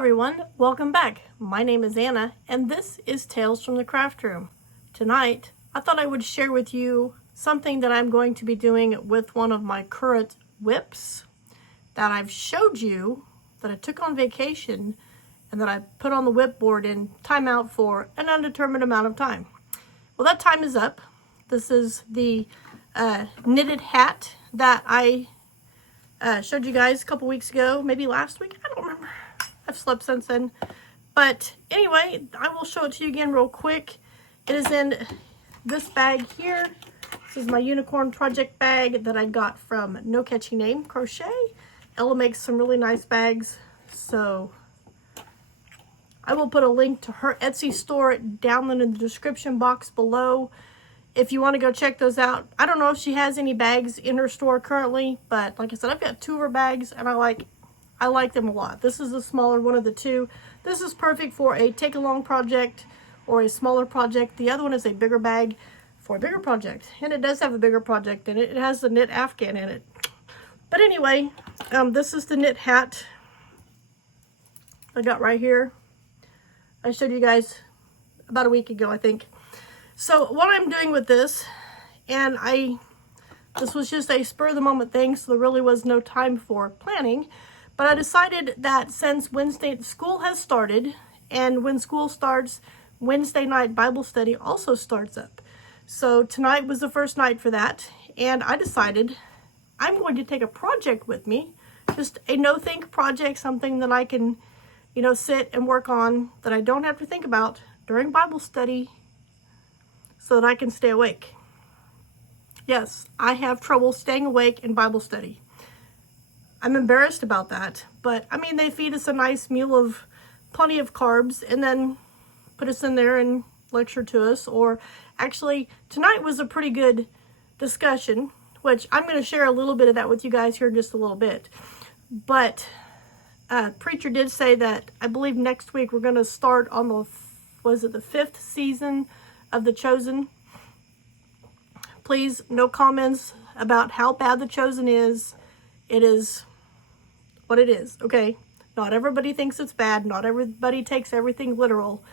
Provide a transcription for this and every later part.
everyone, welcome back. My name is Anna and this is Tales from the Craft Room. Tonight, I thought I would share with you something that I'm going to be doing with one of my current whips that I've showed you that I took on vacation and that I put on the whip board in timeout for an undetermined amount of time. Well, that time is up. This is the knitted hat that I showed you guys a couple weeks ago, maybe last week, I don't remember. I've slept since then. But anyway, I will show it to you again real quick. It is in this bag here. This is my unicorn project bag that I got from No Catchy Name Crochet. Ella makes some really nice bags, so I will put a link to her Etsy store down in the description box below if you want to go check those out. I don't know if she has any bags in her store currently, but like I said, I've got two of her bags and I like them a lot. This is the smaller one of the two. This is perfect for a take-along project or a smaller project. The other one is a bigger bag for a bigger project, and it does have a bigger project in it. It has the knit afghan in it. But anyway, this is the knit hat I got right here. I showed you guys about a week ago, I think. So what I'm doing with this, and this was just a spur-of-the-moment thing, so there really was no time for planning. But I decided that since Wednesday school has started, and when school starts, Wednesday night Bible study also starts up. So tonight was the first night for that, and I decided I'm going to take a project with me, just a no-think project, something that I can, sit and work on that I don't have to think about during Bible study so that I can stay awake. Yes, I have trouble staying awake in Bible study. I'm embarrassed about that, but I mean, they feed us a nice meal of plenty of carbs and then put us in there and lecture to us. Or actually, tonight was a pretty good discussion, which I'm going to share a little bit of that with you guys here in just a little bit. But preacher did say that I believe next week we're going to start on the 5th season of The Chosen. Please, no comments about how bad The Chosen is. It is what it is, okay? Not everybody thinks it's bad. Not everybody takes everything literal.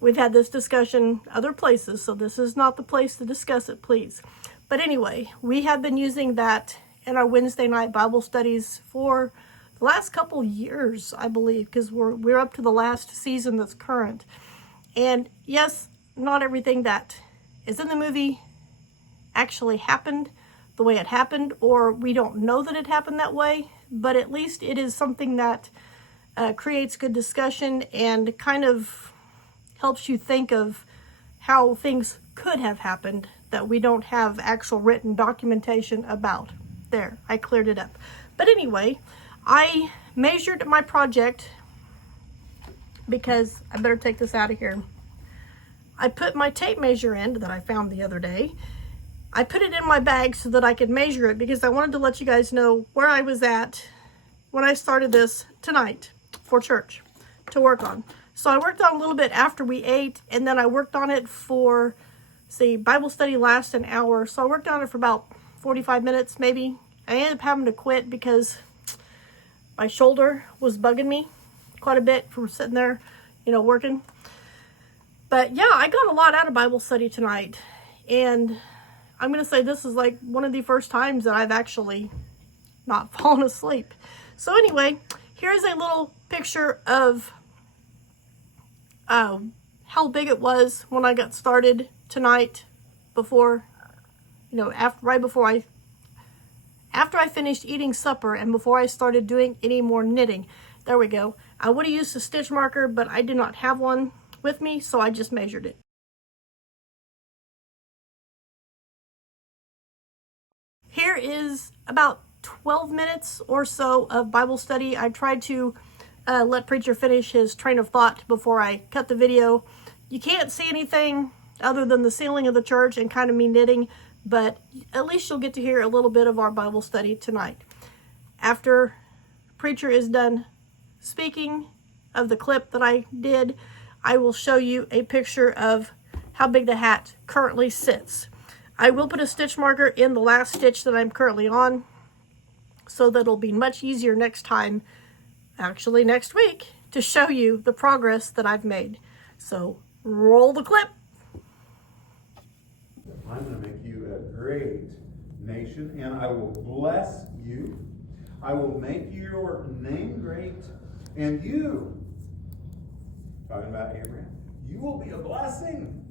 We've had this discussion other places, so this is not the place to discuss it, please. But anyway, we have been using that in our Wednesday night Bible studies for the last couple years, I believe, because we're up to the last season that's current. And yes, not everything that is in the movie actually happened the way it happened, or we don't know that it happened that way, but at least it is something that creates good discussion and kind of helps you think of how things could have happened that we don't have actual written documentation about. There, I cleared it up. But anyway, I measured my project because I better take this out of here. I put my tape measure in that I found the other day. I put it in my bag so that I could measure it because I wanted to let you guys know where I was at when I started this tonight for church to work on. So I worked on a little bit after we ate, and then I worked on it for, Bible study lasts an hour. So I worked on it for about 45 minutes maybe. I ended up having to quit because my shoulder was bugging me quite a bit from sitting there, working. But yeah, I got a lot out of Bible study tonight, and I'm going to say this is like one of the first times that I've actually not fallen asleep. So anyway, here's a little picture of how big it was when I got started tonight before, after I finished eating supper and before I started doing any more knitting. There we go. I would have used a stitch marker, but I did not have one with me, so I just measured it. Here is about 12 minutes or so of Bible study. I tried to let preacher finish his train of thought before I cut the video. You can't see anything other than the ceiling of the church and kind of me knitting, but at least you'll get to hear a little bit of our Bible study tonight. After preacher is done speaking of the clip that I did, I will show you a picture of how big the hat currently sits. I will put a stitch marker in the last stitch that I'm currently on so that it'll be much easier next time actually next week, to show you the progress that I've made. So roll the clip. I'm going to make you a great nation, and I will bless you. I will make your name great, and you, talking about Abraham, you will be a blessing.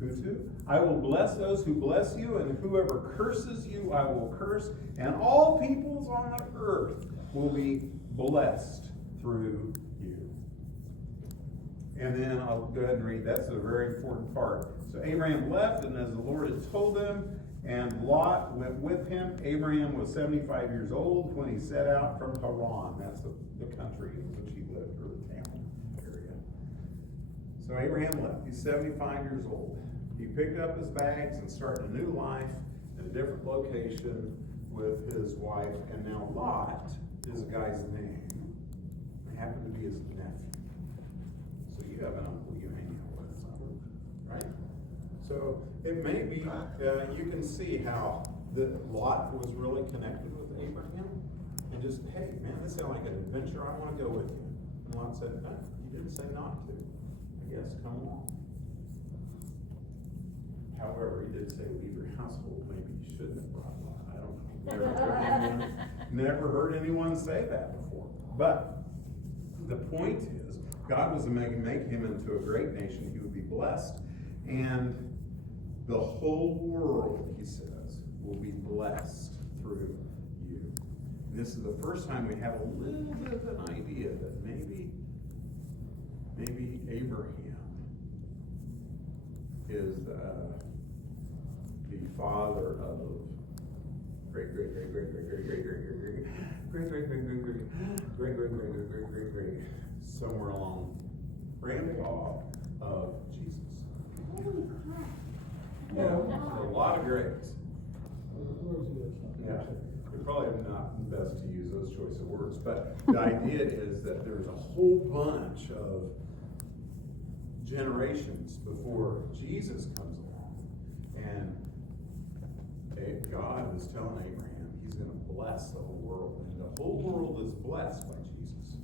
Who to? I will bless those who bless you, and whoever curses you, I will curse, and all peoples on the earth will be blessed through you. And then I'll go ahead and read. That's a very important part. So Abraham left, and as the Lord had told him, and Lot went with him. Abraham was 75 years old when he set out from Haran. That's the country in which he lived, or the town area. So Abraham left. He's 75 years old. He picked up his bags and started a new life in a different location with his wife. And now Lot is a guy's name. It happened to be his nephew. So you have an uncle you hang out with, right? So it may be, you can see how Lot was really connected with Abraham. And just, hey, man, this sounds like an adventure. I want to go with you. And Lot said, no, you didn't say not to. I guess come along. However, he did say leave your household. Maybe you shouldn't have brought Lot. I don't know. Never heard anyone say that before. But the point is, God was to make him into a great nation. He would be blessed. And the whole world, he says, will be blessed through you. And this is the first time we have a little bit of an idea that maybe Abraham is the father of great somewhere along grandpa of Jesus. Yeah, a lot of greats. Yeah, we probably not best to use those choice of words, but the idea is that there's a whole bunch of generations before Jesus comes along, and God is telling Abraham he's going to bless the whole world, and the whole world is blessed by Jesus.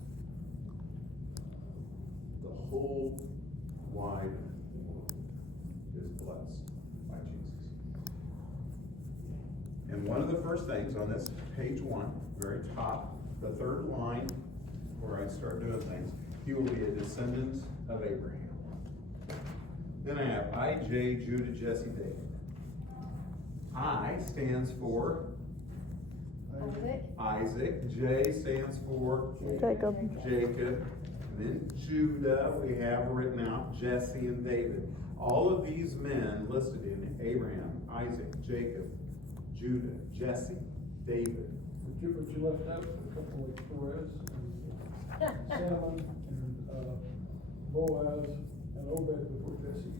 The whole wide world is blessed by Jesus. And one of the first things on this page 1, very top, the third line, where I start doing things, he will be a descendant of Abraham. Then I have I, J, Judah, Jesse, David. I stands for Isaac. J stands for Jacob. And then Judah, we have written out Jesse and David. All of these men listed in Abraham, Isaac, Jacob, Judah, Jesse, David. But you left out a couple of Perez, and Salmon, and Boaz, and Obed before Jesse.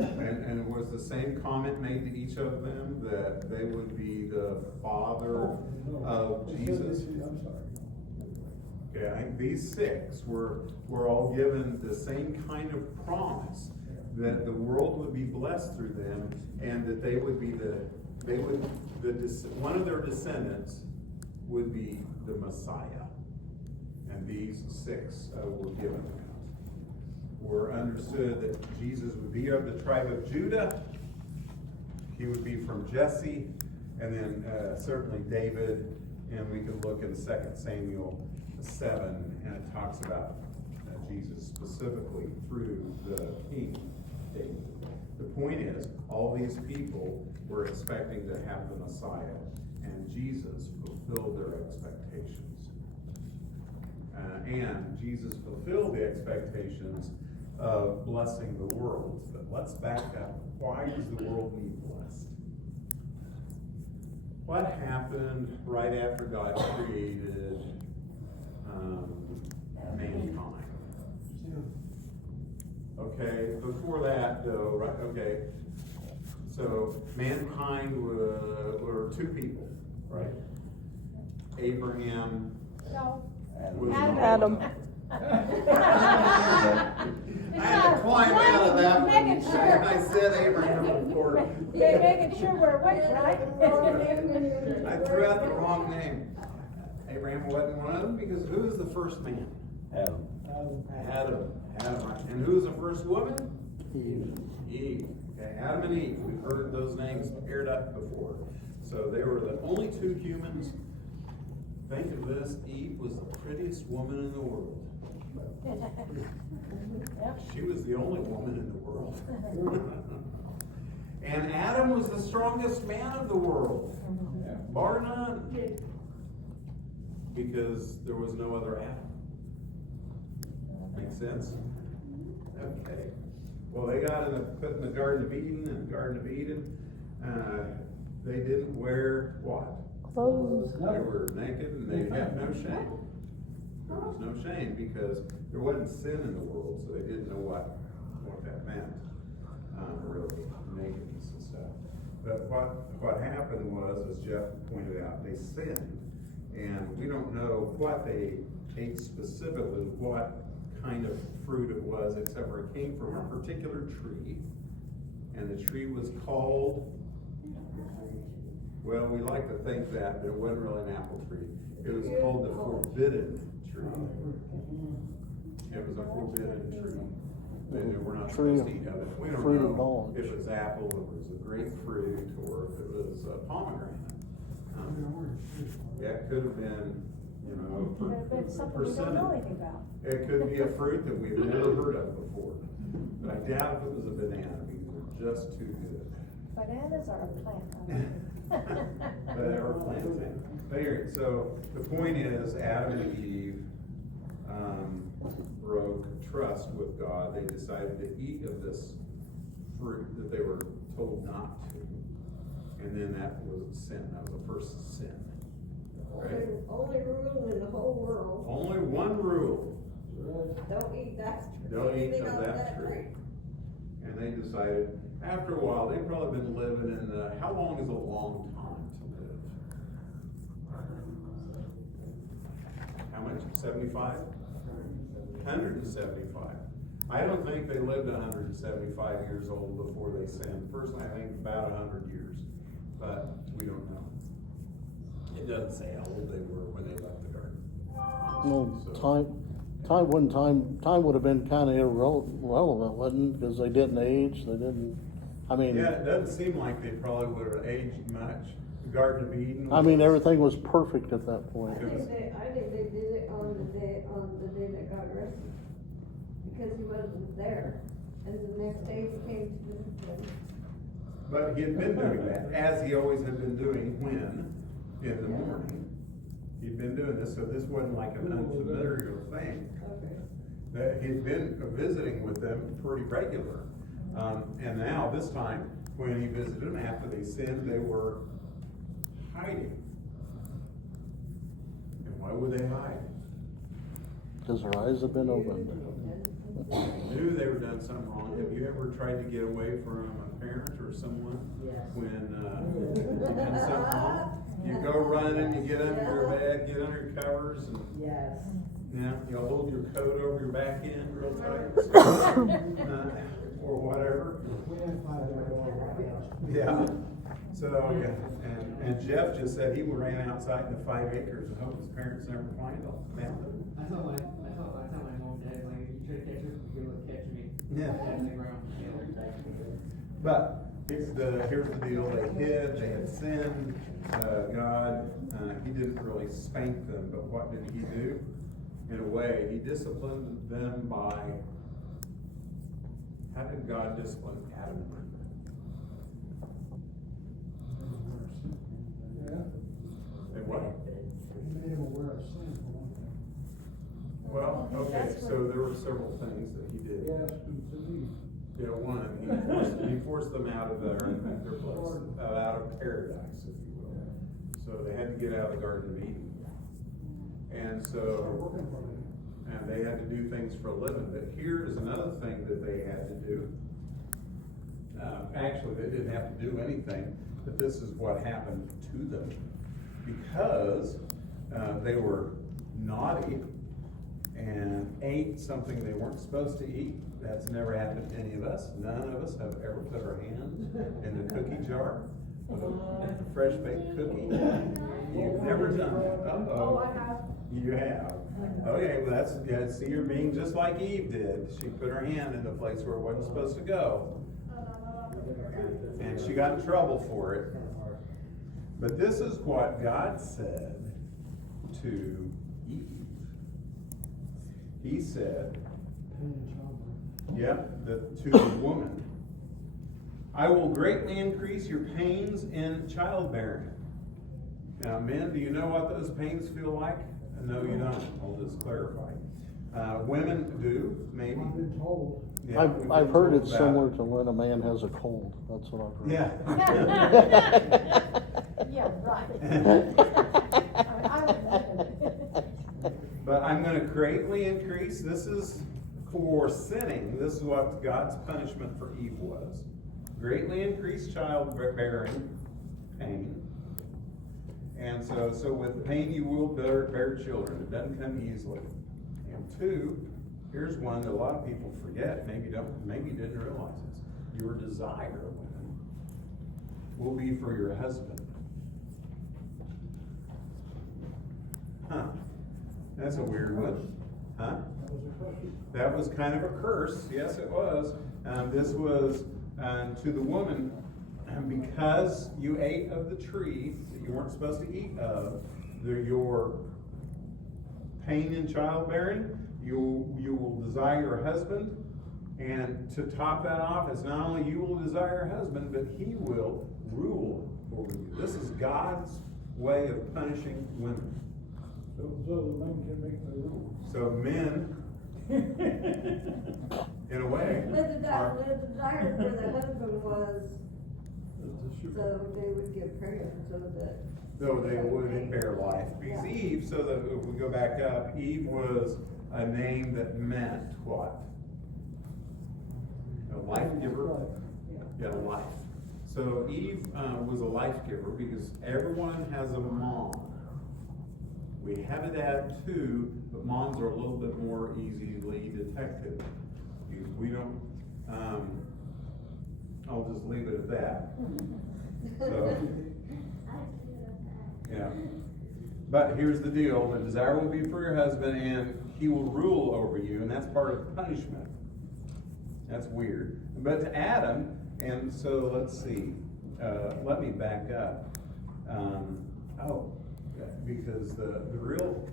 And was the same comment made to each of them that they would be the father of Jesus? I'm sorry. Okay, I think these 6 were all given the same kind of promise that the world would be blessed through them, and that they would be one of their descendants would be the Messiah. And these 6 were given that. Were understood that Jesus would be of the tribe of Judah. He would be from Jesse, and then certainly David. And we can look in 2 Samuel 7, and it talks about Jesus specifically through the king David. The point is, all these people were expecting to have the Messiah, and Jesus fulfilled their expectations. And Jesus fulfilled the expectations of blessing the world. But let's back up. Why does the world need blessed? What happened right after God created mankind? Okay, before that though, right? Okay, so mankind were 2 people, right? Abraham was Adam. I had to climb out of that one. Making sure. I said Abraham before. You're making sure we're awake, right? I threw out the wrong name. Abraham wasn't one of them because who was the first man? Adam. Adam. And who was the first woman? Eve. Eve. Okay, Adam and Eve. We've heard those names paired up before. So they were the only two humans. Think of this, Eve was the prettiest woman in the world. She was the only woman in the world. And Adam was the strongest man of the world, bar none. Because there was no other Adam. Make sense? Okay. Well, they got put in the Garden of Eden, and the Garden of Eden, they didn't wear what? Clothes. They were naked and they had no shame. There was no shame because there wasn't sin in the world, so they didn't know what that meant. Really, nakedness and stuff. But what happened was, as Jeff pointed out, they sinned. And we don't know what they ate specifically, what kind of fruit it was, except for it came from a particular tree. And the tree was called, well, we like to think that, but it wasn't really an apple tree. It was called the forbidden tree. It was a forbidden tree. And we're not supposed to eat of it. We don't know if it was apple, if it was a grapefruit, or if it was a pomegranate. Yeah, it could have been, Could have been something we don't know anything about. It could be a fruit that we've never heard of before. But I doubt if it was a banana, because they're just too good. Bananas are a plant. But they are plants. But anyway, so the point is, Adam and Eve broke trust with God. They decided to eat of this fruit that they were told not to. And then that was sin. That was the first sin. Right? Only rule in the whole world, Only one rule. don't eat that. Don't eat anything of off that tree. tree. And they decided, after a while, they'd probably been living in how long is a long time to live? How much? 75? 175. I don't think they lived 175 years old before they sinned. Personally, I think about 100 years, but we don't know. It doesn't say how old they were when they left the garden. No, So- time would have been kind of irrelevant, wouldn't it? Because they didn't age, Yeah, it doesn't seem like they probably would have aged much. The Garden of Eden. everything was perfect at that point. I think they did it on the day that God rested, because he wasn't there, and the next day he came to visit them. But he had been doing that, as he always had been doing when, in the morning. He'd been doing this, so this wasn't like an unfamiliar thing. Okay. That he'd been visiting with them pretty regular. And now, this time, when he visited them after they sinned, they were hiding. And why would they hide? Because their eyes have been opened. They knew they were doing something wrong. Have you ever tried to get away from a parent or someone? Yes. When you've done something wrong? You go running, you get under your bed, get under your covers, and Yes. you'll hold your coat over your back end real tight. Or whatever. Yeah. So, and Jeff just said he ran outside in the 5 acres and hoped his parents never found him. I thought my mom and dad, like, you try to catch us, you would catch me. Yeah. Catch me around. But here's the deal, they had sinned, God, he didn't really spank them, but what did he do? In a way, he disciplined them by, how did God discipline Adam and Eve? They what? Made him aware of sin for one thing. Well, okay, so there were several things that he He did. asked him to leave. Yeah, one, he forced them out of their place, out of paradise, if you will. So they had to get out of the Garden of Eden. And Started so, working for him. and they had to do things for a living, but here's another thing that they had to do. Actually, they didn't have to do anything, but this is what happened to them. Because, they were naughty and ate something they weren't supposed to eat. That's never happened to any of us. None of us have ever put our hands in the cookie jar. with a fresh baked cookie. You've never done that. Uh-oh. have. You have. Okay, well yeah, see, you're being just like Eve did. She put her hand in the place where it wasn't supposed to go. And she got in trouble for it. But this is what God said to Eve. He said, to the woman, I will greatly increase your pains in childbearing. Now, men, do you know what those pains feel like? No, you don't. I'll just clarify. Women do, maybe. I've been told. Yeah, we've been I've heard told it's about similar it. to when a man has a cold. That's what I've heard. Yeah. Yeah, right. I would imagine it. But I'm going to greatly increase. This is for sinning. This is what God's punishment for Eve was. Greatly increase childbearing pain. And so with pain you will bear children. It doesn't come easily. And two, here's one that a lot of people forget. Maybe didn't realize this. Your desire, women, will be for your husband. Huh. That's a weird one. Huh? That was kind of a curse. Yes, it was. This was to the woman, because you ate of the tree that you weren't supposed to eat of, your pain in childbearing, you will desire your husband. And to top that off, it's not only you will desire your husband, but he will rule over you. This is God's way of punishing women. So the men can make the rules. So men, in a way, The are, desire for the husband was so they would get pregnant, so that. though they would bear life. Because Eve, so that if we go back up, Eve was a name that meant what? A life giver? Yeah, life. So Eve was a life giver because everyone has a mom. We have a dad too, but moms are a little bit more easily detected. Because we don't, I'll just leave it at that. So, yeah. But here's the deal, the desire will be for your husband and he will rule over you, and that's part of punishment. That's weird. But to Adam, and so let's see, let me back up. Because the real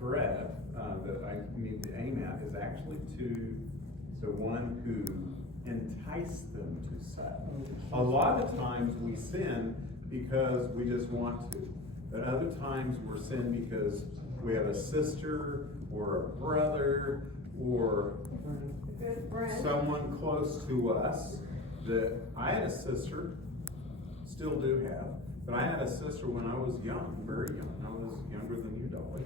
threat that I need to aim at is actually to the one who enticed them to sin. A lot of times we sin because we just want to. But other times we're sin because we have a sister or a brother or Good friend. someone close to us. That I had a sister, still do have, but I had a sister when I was young, very young. I was younger than you, Dolly.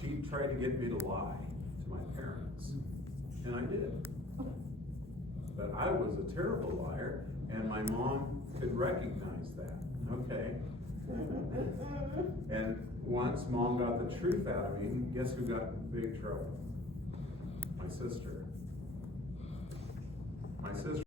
She tried to get me to lie to my parents, and I did. But I was a terrible liar, and my mom could recognize that. Okay. And once mom got the truth out of me, guess who got in big trouble? My sister. My sister